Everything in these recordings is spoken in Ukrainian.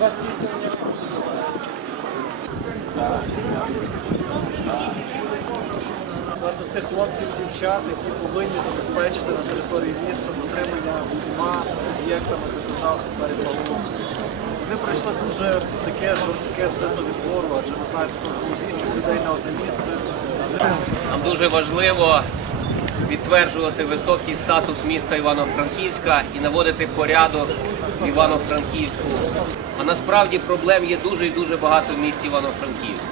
Власне, тих хлопців дівчат, які повинні забезпечити на території міста дотримання всіма суб'єктами законодавства у сфері благоустрою. Вони пройшли дуже таке жорстке сито відбору, адже ви знаєте, що було 200 людей на одне місце. Нам дуже важливо підтверджувати високий статус міста Івано-Франківська і наводити порядок в Івано-Франківську. А насправді проблем є дуже і дуже багато в місті Івано-Франківськ.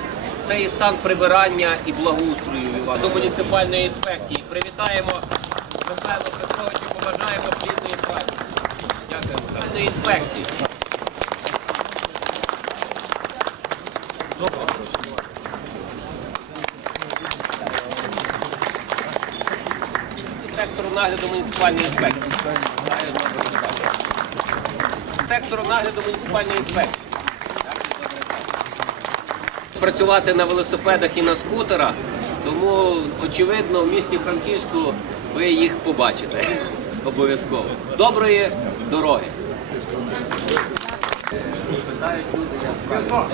Це і стан прибирання і благоустрою в Івано. До муніципальної інспекції. Привітаємо Михайло Петровича, побажаємо плідної праці. Дякуємо. Інспекції. сектору нагляду муніципальної інспекції. Сектору нагляду муніципальної інспекції. Працювати на велосипедах і на скутерах, тому очевидно в місті Франківську ви їх побачите обов'язково. Доброї дороги! Питають люди, як правильно.